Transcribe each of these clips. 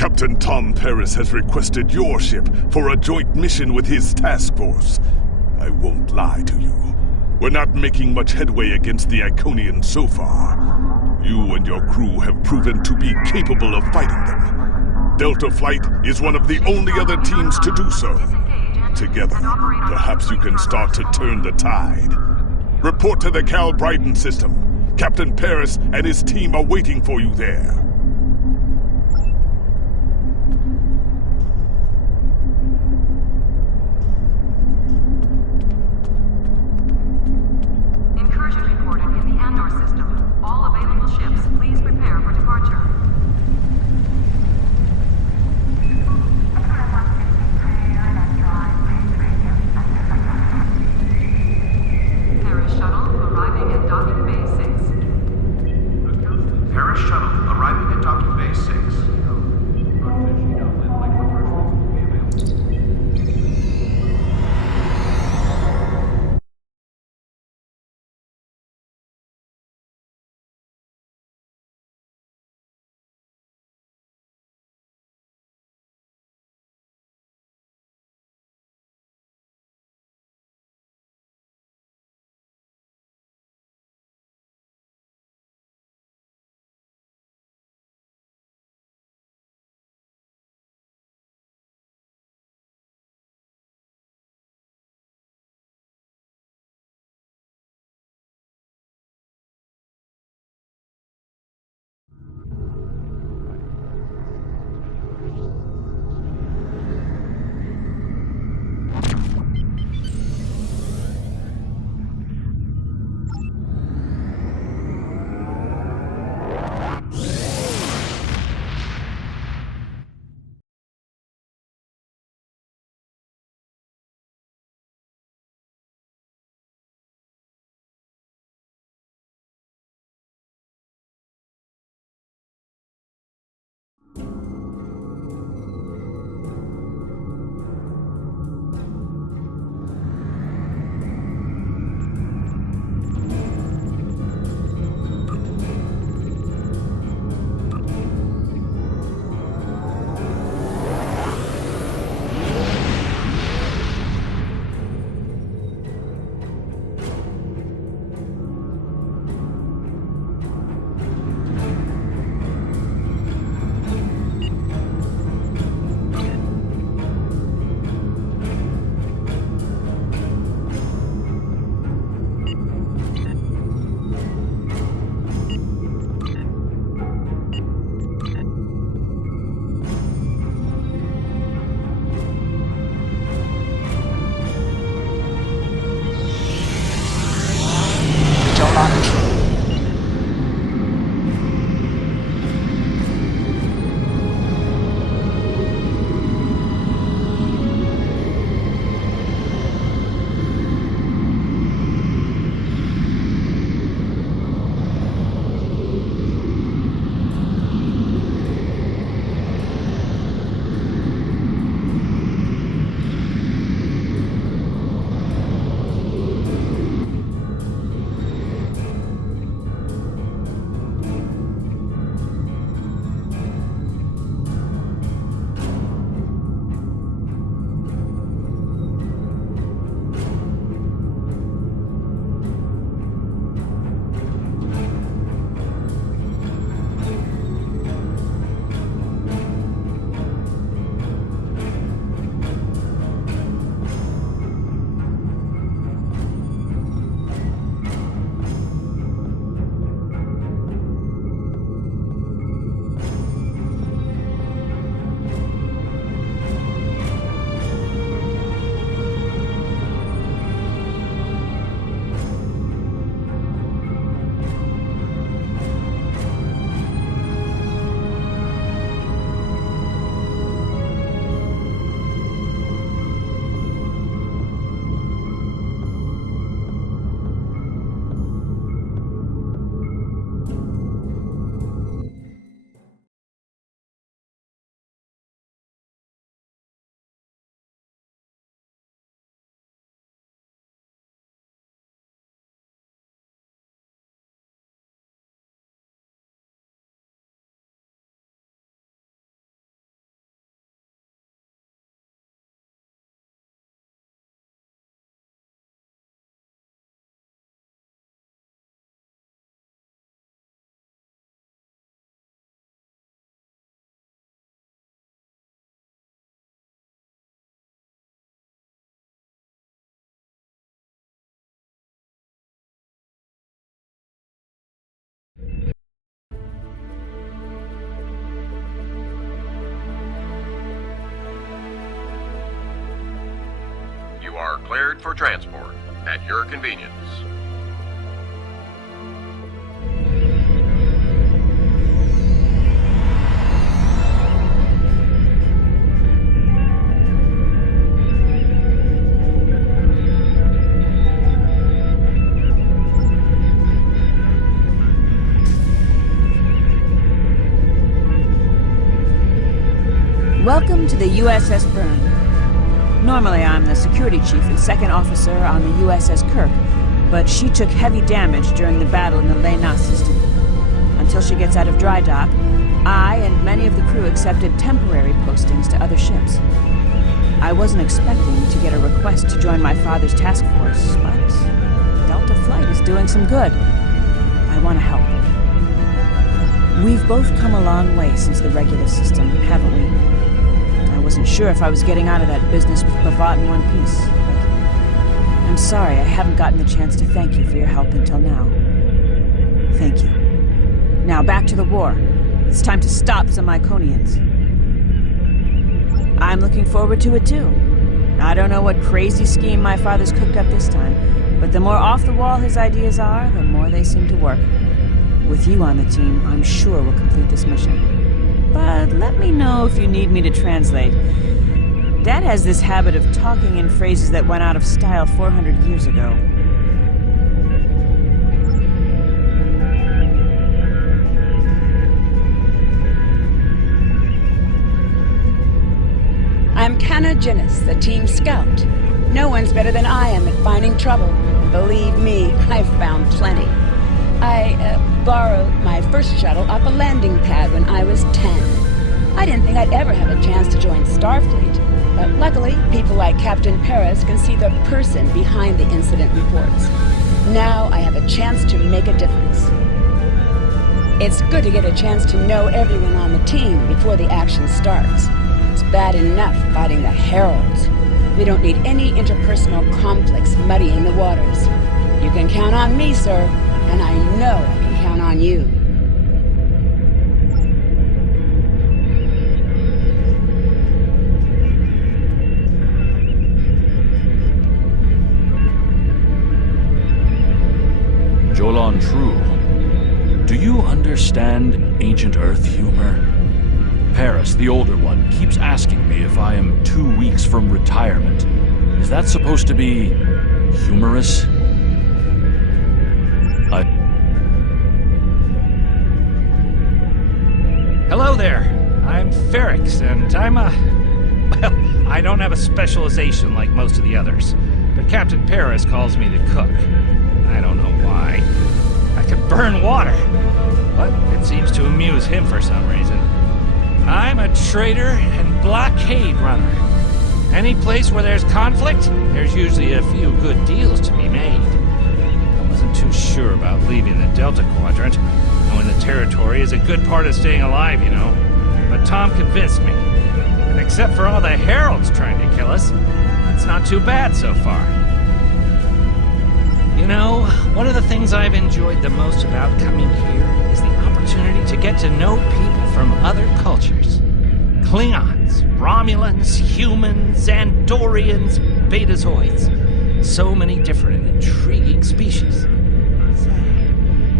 Captain Tom Paris has requested your ship for a joint mission with his task force. I won't lie to you. We're not making much headway against the Iconian so far. You and your crew have proven to be capable of fighting them. Delta Flight is one of the only other teams to do so. Together, perhaps you can start to turn the tide. Report to the Cal Bryden system. Captain Paris and his team are waiting for you there. Shuttle arriving are cleared for transport at your convenience. Welcome to the USS Byrne. Normally I'm the security chief and second officer on the USS Kirk, but she took heavy damage during the battle in the Lena system. Until she gets out of dry dock, I and many of the crew accepted temporary postings to other ships. I wasn't expecting to get a request to join my father's task force, but Delta Flight is doing some good. I want to help. We've both come a long way since the regular system, haven't we? I wasn't sure if I was getting out of that business with Bavat in one piece, but I'm sorry I haven't gotten the chance to thank you for your help until now. Thank you. Now back to the war. It's time to stop some Iconians. I'm looking forward to it too. I don't know what crazy scheme my father's cooked up this time, but the more off the wall his ideas are, the more they seem to work. With you on the team, I'm sure we'll complete this mission. But let me know if you need me to translate. Dad has this habit of talking in phrases that went out of style 400 years ago. I'm Canna Ginnis, the team scout. No one's better than I am at finding trouble. Believe me, I've found plenty. I borrowed my first shuttle off a landing pad when I was 10. I didn't think I'd ever have a chance to join Starfleet, but luckily, people like Captain Paris can see the person behind the incident reports. Now I have a chance to make a difference. It's good to get a chance to know everyone on the team before the action starts. It's bad enough fighting the Heralds. We don't need any interpersonal conflicts muddying the waters. You can count on me, sir. And I know I can count on you. Jolan True, do you understand ancient Earth humor? Paris, the older one, keeps asking me if I am 2 weeks from retirement. Is that supposed to be humorous? Hello there, I'm Ferrix, and well, I don't have a specialization like most of the others, but Captain Paris calls me the cook. I don't know why. I could burn water, but it seems to amuse him for some reason. I'm a trader and blockade runner. Any place where there's conflict, there's usually a few good deals to be made. I wasn't too sure about leaving the Delta Quadrant. Knowing the territory is a good part of staying alive, you know. But Tom convinced me. And except for all the Heralds trying to kill us, it's not too bad so far. You know, one of the things I've enjoyed the most about coming here is the opportunity to get to know people from other cultures. Klingons, Romulans, humans, Andorians, Betazoids. So many different and intriguing species. Say,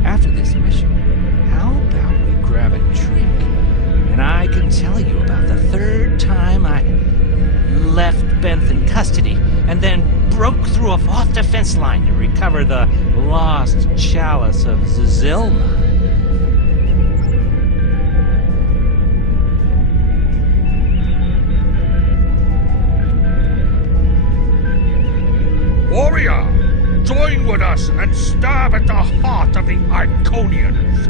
after this mission, how about we grab a drink? And I can tell you about the third time I left Benth in custody and then broke through a fourth defense line to recover the lost chalice of Zilma. Warrior, join with us and stab at the heart of the Iconians.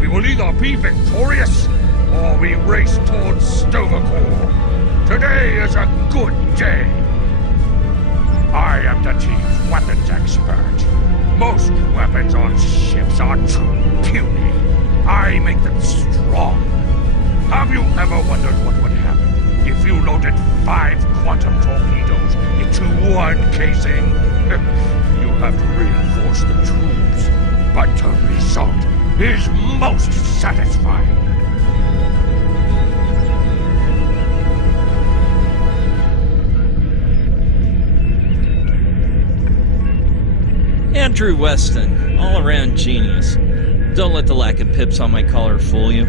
We will either be victorious, or we race towards Stovacor. Today is a good day. I am the chief weapons expert. Most weapons on ships are too puny. I make them strong. Have you ever wondered what would happen if you loaded 5 quantum torpedoes into one casing? You have to reinforce the tubes, but the result is most satisfying. Drew Weston, all-around genius. Don't let the lack of pips on my collar fool you.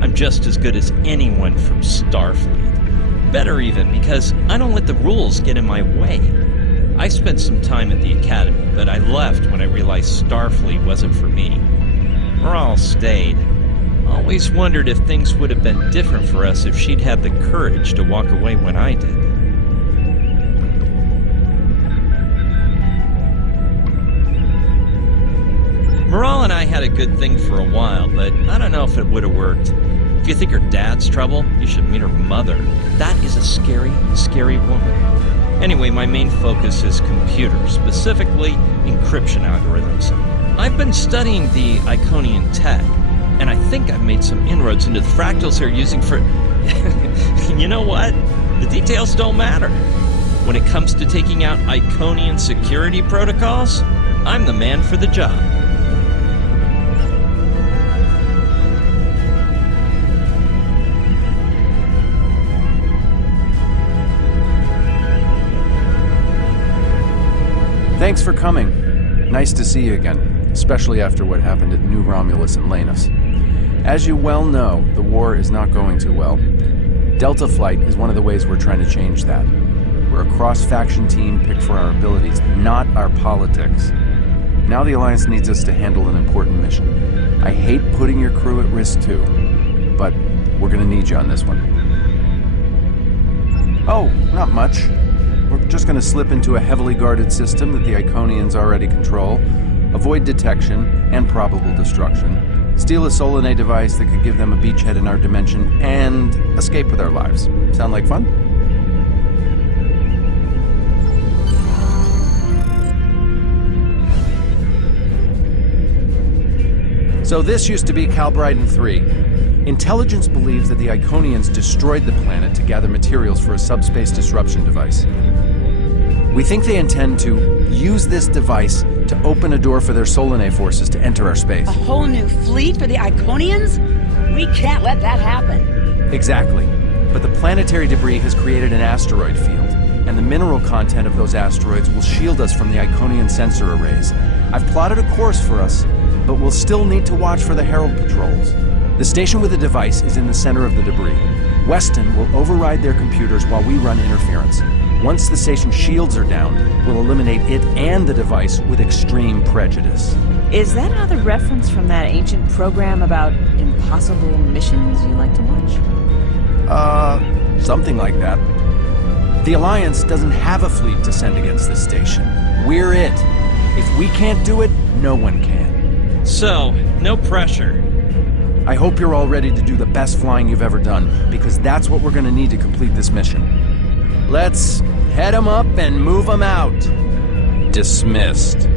I'm just as good as anyone from Starfleet. Better even, because I don't let the rules get in my way. I spent some time at the Academy, but I left when I realized Starfleet wasn't for me. Morale stayed. Always wondered if things would have been different for us if she'd had the courage to walk away when I did. Morale and I had a good thing for a while, but I don't know if it would have worked. If you think her dad's trouble, you should meet her mother. That is a scary, scary woman. Anyway, my main focus is computers, specifically encryption algorithms. I've been studying the Iconian tech, and I think I've made some inroads into the fractals they're using for... You know what? The details don't matter. When it comes to taking out Iconian security protocols, I'm the man for the job. Thanks for coming. Nice to see you again, especially after what happened at New Romulus and Lanus. As you well know, the war is not going too well. Delta Flight is one of the ways we're trying to change that. We're a cross-faction team picked for our abilities, not our politics. Now the Alliance needs us to handle an important mission. I hate putting your crew at risk too, but we're gonna need you on this one. Oh, not much. We're just gonna slip into a heavily guarded system that the Iconians already control, avoid detection and probable destruction, steal a Solanae device that could give them a beachhead in our dimension, and escape with our lives. Sound like fun? So this used to be Calbryden 3. Intelligence believes that the Iconians destroyed the planet to gather materials for a subspace disruption device. We think they intend to use this device to open a door for their Solanae forces to enter our space. A whole new fleet for the Iconians? We can't let that happen. Exactly. But the planetary debris has created an asteroid field, and the mineral content of those asteroids will shield us from the Iconian sensor arrays. I've plotted a course for us, but we'll still need to watch for the Herald patrols. The station with the device is in the center of the debris. Weston will override their computers while we run interference. Once the station's shields are down, we'll eliminate it and the device with extreme prejudice. Is that another reference from that ancient program about impossible missions you like to watch? Something like that. The Alliance doesn't have a fleet to send against this station. We're it. If we can't do it, no one can. So, no pressure. I hope you're all ready to do the best flying you've ever done, because that's what we're gonna need to complete this mission. Let's head them up and move them out. Dismissed.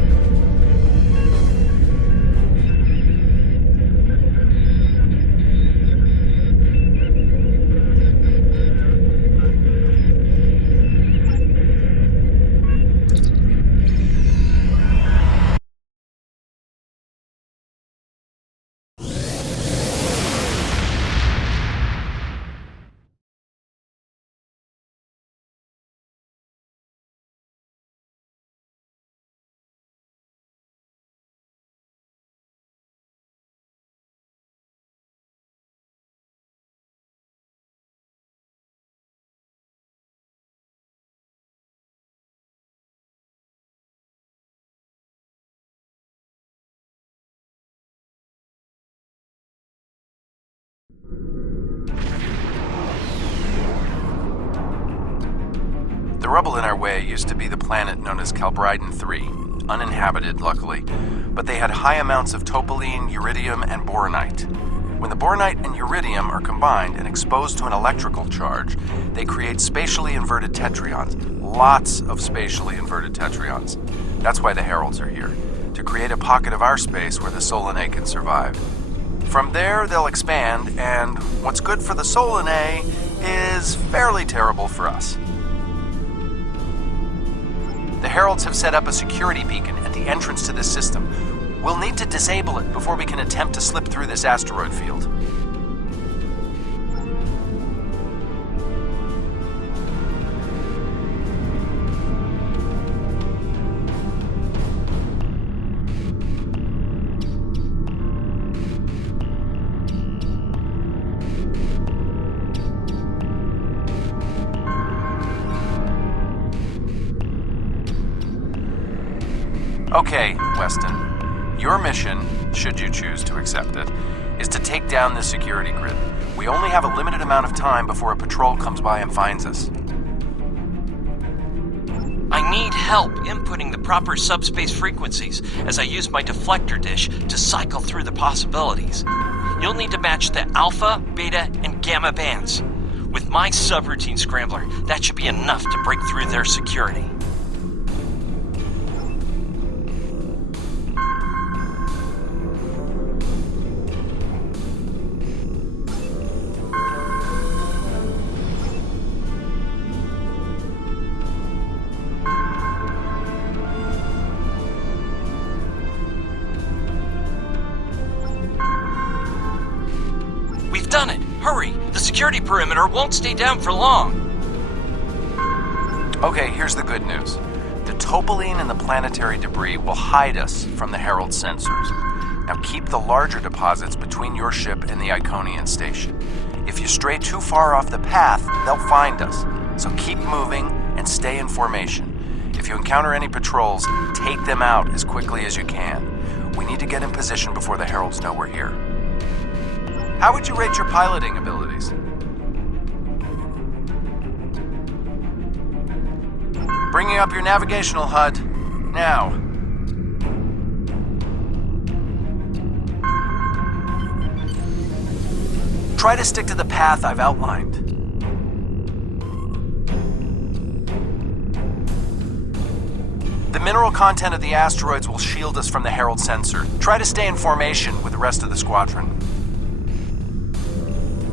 The rubble in our way used to be the planet known as Calbryden 3, uninhabited, luckily, but they had high amounts of topoline, uridium, and boronite. When the boronite and uridium are combined and exposed to an electrical charge, they create spatially inverted tetraons. Lots of spatially inverted tetraons. That's why the Heralds are here, to create a pocket of our space where the Solanae can survive. From there, they'll expand, and what's good for the Solanae is fairly terrible for us. The Heralds have set up a security beacon at the entrance to this system. We'll need to disable it before we can attempt to slip through this asteroid field. Okay, Weston. Your mission, should you choose to accept it, is to take down the security grid. We only have a limited amount of time before a patrol comes by and finds us. I need help inputting the proper subspace frequencies as I use my deflector dish to cycle through the possibilities. You'll need to match the alpha, beta, and gamma bands. With my subroutine scrambler, that should be enough to break through their security. We've done it! Hurry! The security perimeter won't stay down for long! Okay, here's the good news. The topoline and the planetary debris will hide us from the Herald sensors. Now keep the larger deposits between your ship and the Iconian station. If you stray too far off the path, they'll find us. So keep moving and stay in formation. If you encounter any patrols, take them out as quickly as you can. We need to get in position before the Heralds know we're here. How would you rate your piloting abilities? Bringing up your navigational HUD. Now. Try to stick to the path I've outlined. The mineral content of the asteroids will shield us from the Herald sensor. Try to stay in formation with the rest of the squadron.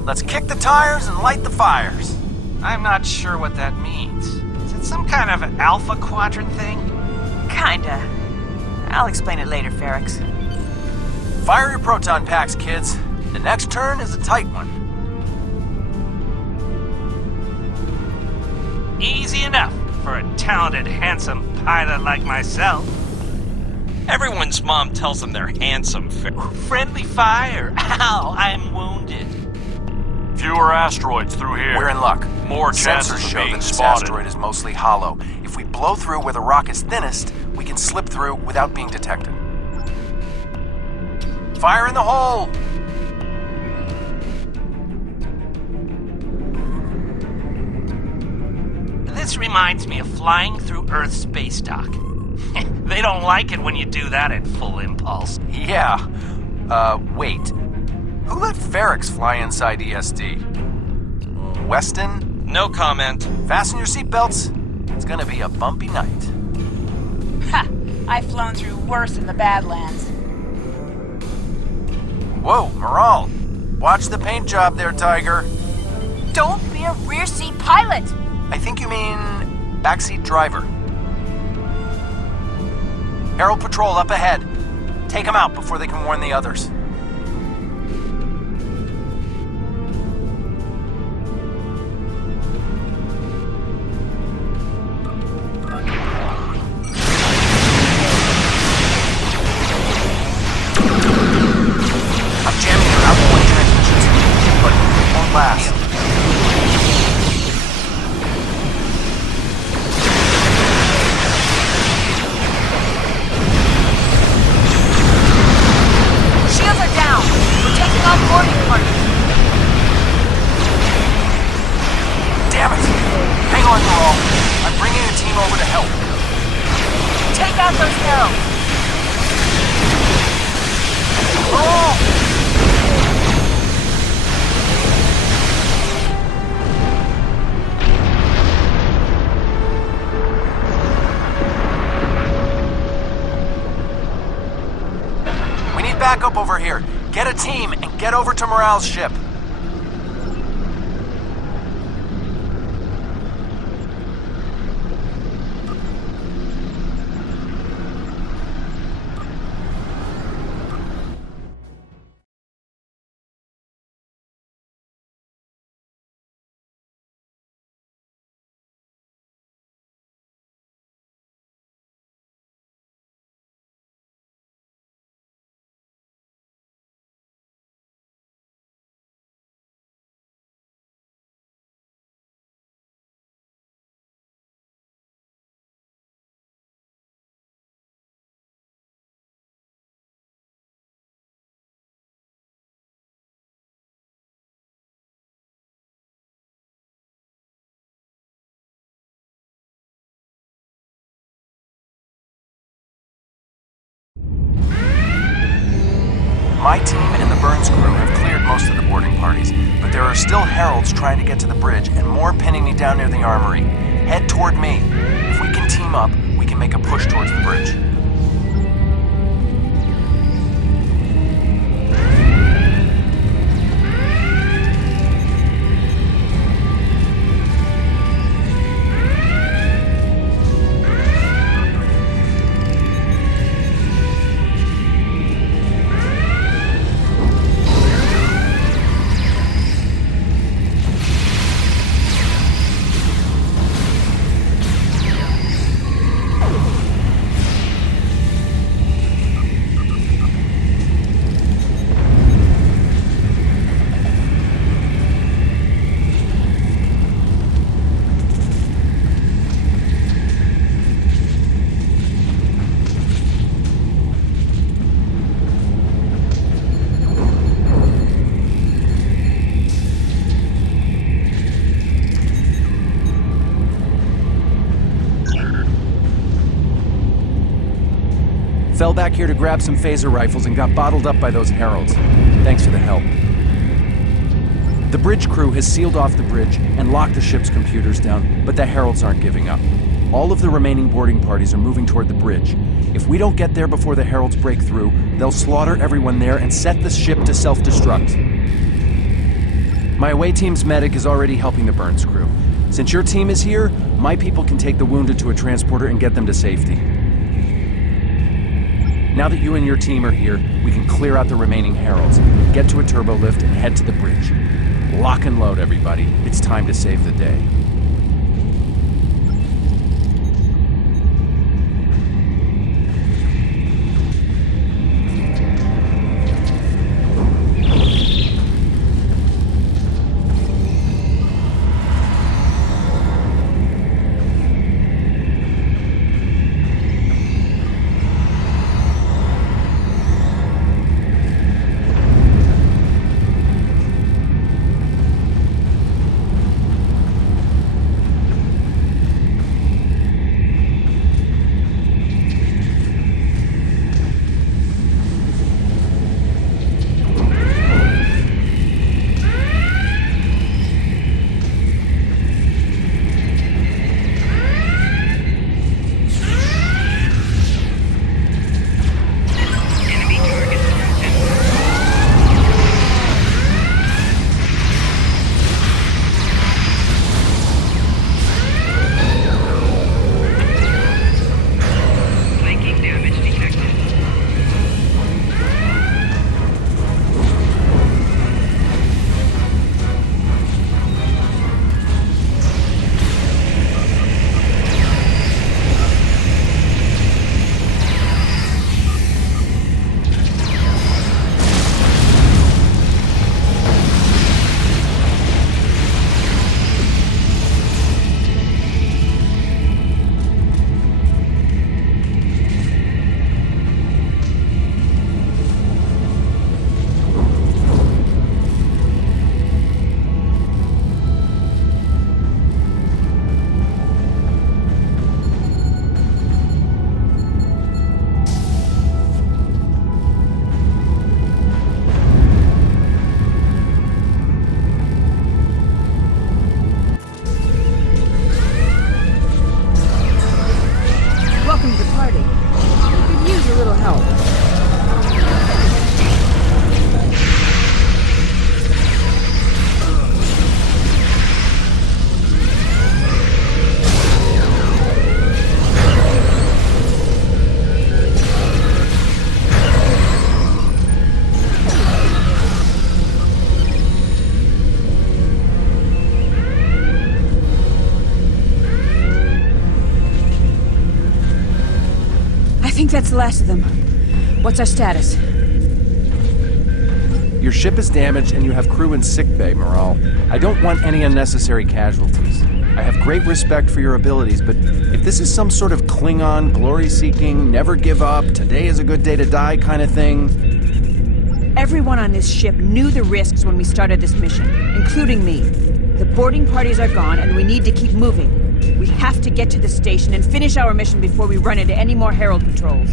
Let's kick the tires and light the fires. I'm not sure what that means. Is it some kind of alpha quadrant thing? Kinda. I'll explain it later, Ferrix. Fire your proton packs, kids. The next turn is a tight one. Easy enough for a talented, handsome pilot like myself. Everyone's mom tells them they're handsome. Friendly fire! Ow, I'm wounded. Fewer asteroids through here. We're in luck. More chances Sensors of show being that this spotted. asteroid is mostly hollow. If we blow through where the rock is thinnest, we can slip through without being detected. Fire in the hole! This reminds me of flying through Earth's space dock. They don't like it when you do that at full impulse. Yeah. Wait. Who let Ferrix fly inside ESD? Weston? No comment. Fasten your seatbelts. It's gonna be a bumpy night. Ha! I've flown through worse in the Badlands. Whoa, Moral. Watch the paint job there, Tiger. Don't be a rear seat pilot! I think you mean backseat driver. Herald Patrol up ahead. Take them out before they can warn the others. I'm jamming your outgoing transmissions, but it won't last. Shields are down! We're taking off boarding party! Damn it! Hang on, Moral. I'm bringing a team over to help. Take out those heralds! Oh! We need backup over here. Get a team and get over to Morale's ship. My team and the Burns crew have cleared most of the boarding parties, but there are still heralds trying to get to the bridge and more pinning me down near the armory. Head toward me. If we can team up, we can make a push towards the bridge. Fell back here to grab some phaser rifles and got bottled up by those heralds. Thanks for the help. The bridge crew has sealed off the bridge and locked the ship's computers down, but the heralds aren't giving up. All of the remaining boarding parties are moving toward the bridge. If we don't get there before the heralds break through, they'll slaughter everyone there and set the ship to self-destruct. My away team's medic is already helping the Burns crew. Since your team is here, my people can take the wounded to a transporter and get them to safety. Now that you and your team are here, we can clear out the remaining heralds, get to a turbo lift, and head to the bridge. Lock and load, everybody. It's time to save the day. I think that's the last of them. What's our status? Your ship is damaged and you have crew in sickbay, Morale. I don't want any unnecessary casualties. I have great respect for your abilities, but if this is some sort of Klingon, glory-seeking, never give up, today is a good day to die kind of thing... Everyone on this ship knew the risks when we started this mission, including me. The boarding parties are gone, and we need to keep moving. We have to get to the station and finish our mission before we run into any more Herald patrols.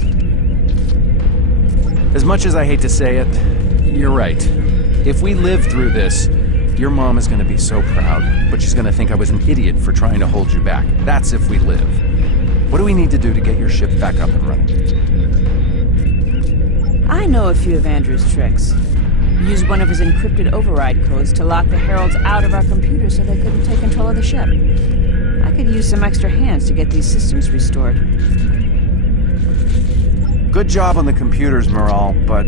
As much as I hate to say it, you're right. If we live through this, your mom is gonna be so proud, but she's gonna think I was an idiot for trying to hold you back. That's if we live. What do we need to do to get your ship back up and running? I know a few of Andrew's tricks. Used one of his encrypted override codes to lock the Heralds out of our computers so they couldn't take control of the ship. I could use some extra hands to get these systems restored. Good job on the computers, Moral, but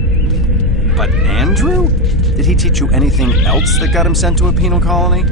Andrew? Did he teach you anything else that got him sent to a penal colony?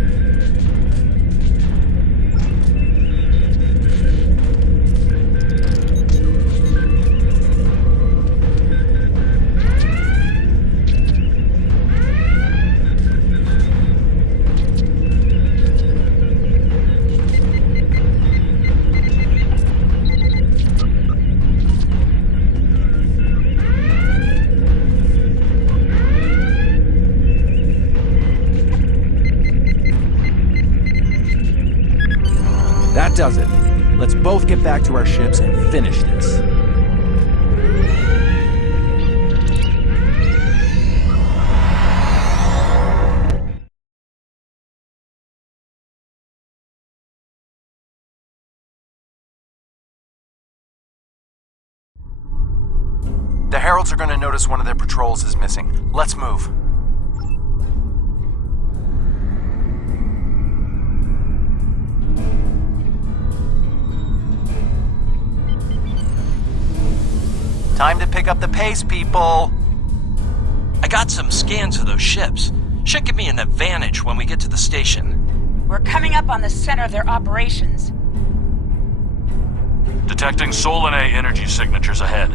That does it. Let's both get back to our ships and finish this. The Heralds are going to notice one of their patrols is missing. Let's move. Time to pick up the pace, people! I got some scans of those ships. Should give me an advantage when we get to the station. We're coming up on the center of their operations. Detecting Solanae energy signatures ahead.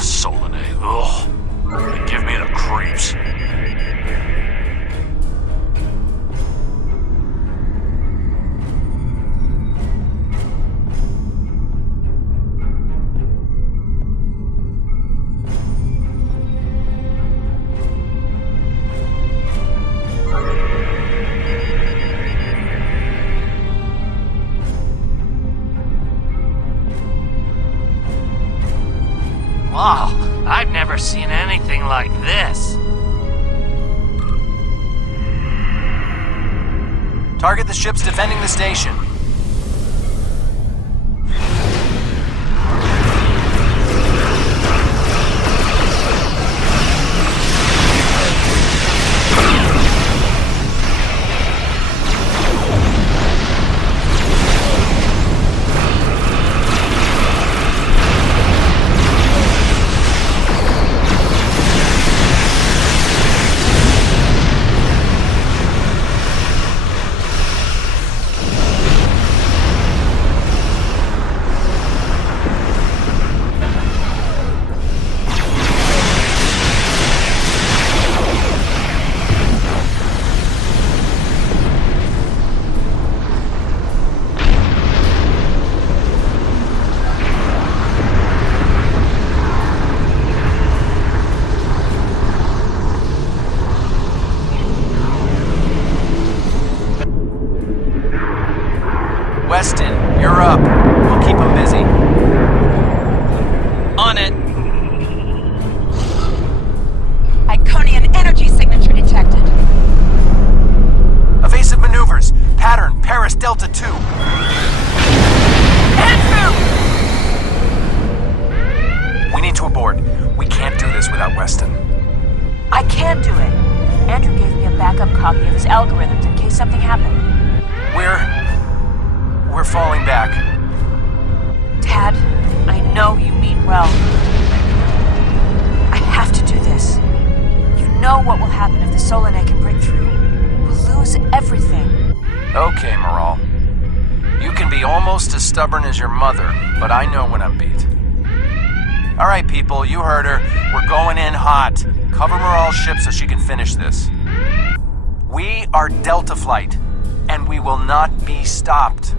Solanae, ugh. They give me the creeps. Wow, I've never seen anything like this. Target the ships defending the station. Weston, you're up. We'll keep them busy. On it. Iconian energy signature detected. Evasive maneuvers. Pattern, Paris Delta 2. Andrew! We need to abort. We can't do this without Weston. I can do it. Andrew gave me a backup copy of his algorithms in case something happened. We're falling back. Dad, I know you mean well. I have to do this. You know what will happen if the Solanae can break through. We'll lose everything. Okay, Moral. You can be almost as stubborn as your mother, but I know when I'm beat. All right, people, you heard her. We're going in hot. Cover Moral's ship so she can finish this. We are Delta Flight, and we will not be stopped.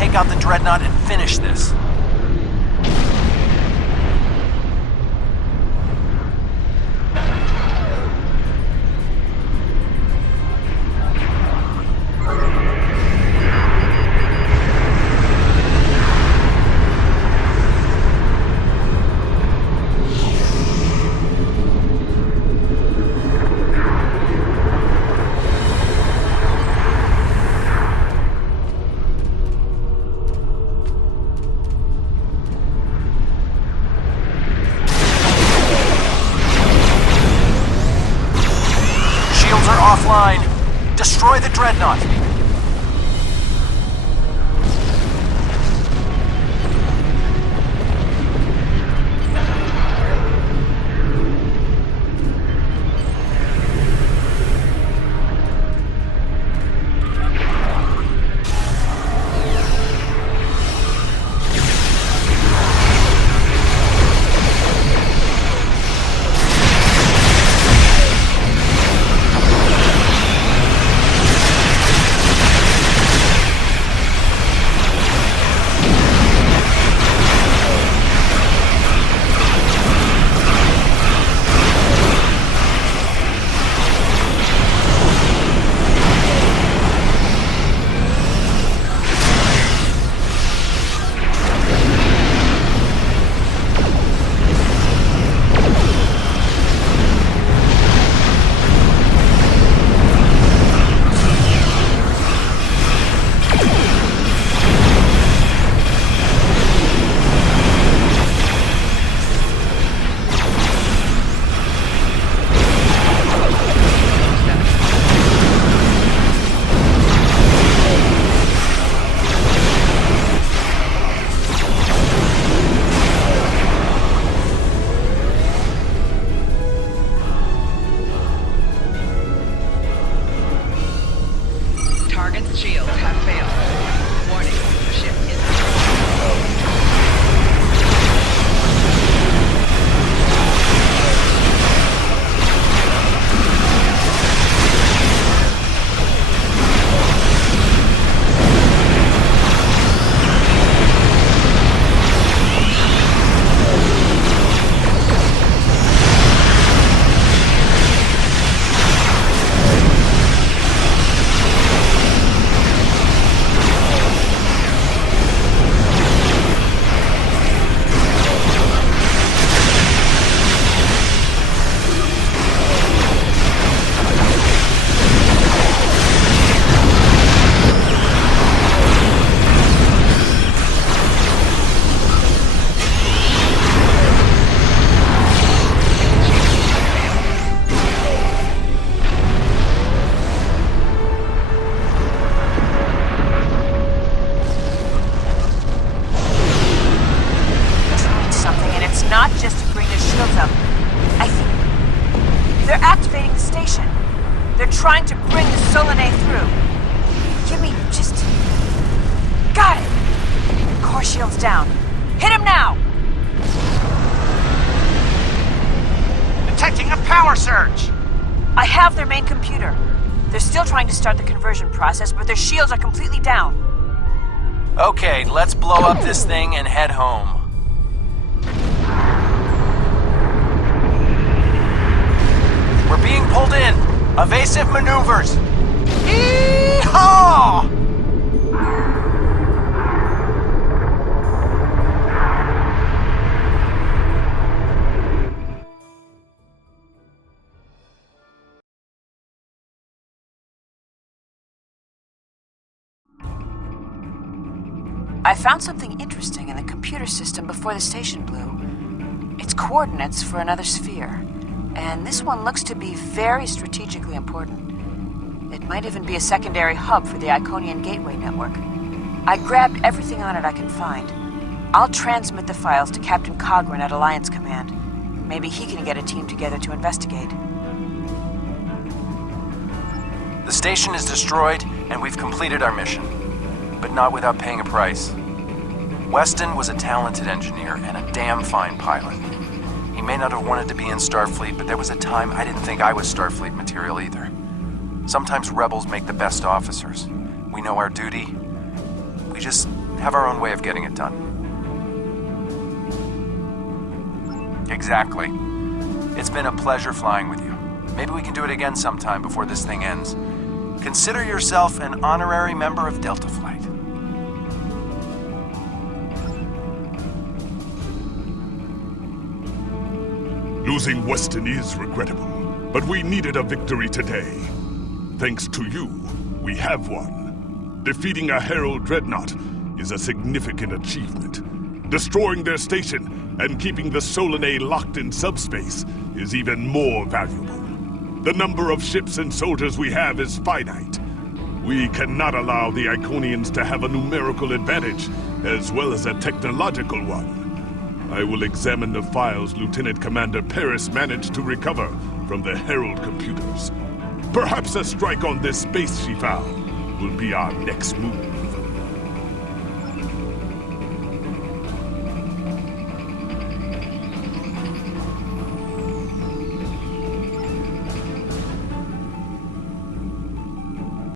take out the Dreadnought and finish this. Offline. Destroy the Dreadnought. Shields have failed. Warning, ship is not just to bring their shields up. I think they're activating the station. They're trying to bring the Solanae through. Give me just... Got it! Core shields down. Hit him now! Detecting a power surge! I have their main computer. They're still trying to start the conversion process, but their shields are completely down. Okay, let's blow up this thing and head home. We're being pulled in. Evasive maneuvers. Yee-haw! I found something interesting in the computer system before the station blew. It's coordinates for another sphere. And this one looks to be very strategically important. It might even be a secondary hub for the Iconian gateway network. I grabbed everything on it I can find. I'll transmit the files to Captain Cogran at Alliance Command. Maybe he can get a team together to investigate. The station is destroyed, and we've completed our mission. But not without paying a price. Weston was a talented engineer and a damn fine pilot. He may not have wanted to be in Starfleet, but there was a time I didn't think I was Starfleet material either. Sometimes rebels make the best officers. We know our duty. We We just have our own way of getting it done. Exactly. It's been a pleasure flying with you. Maybe we can do it again sometime before this thing ends. Consider yourself an honorary member of Delta Flight. Losing Weston is regrettable, but we needed a victory today. Thanks to you, we have one. Defeating a Herald dreadnought is a significant achievement. Destroying their station and keeping the Solanae locked in subspace is even more valuable. The number of ships and soldiers we have is finite. We cannot allow the Iconians to have a numerical advantage, as well as a technological one. I will examine the files Lieutenant Commander Paris managed to recover from the Herald computers. Perhaps a strike on this base she found will be our next move.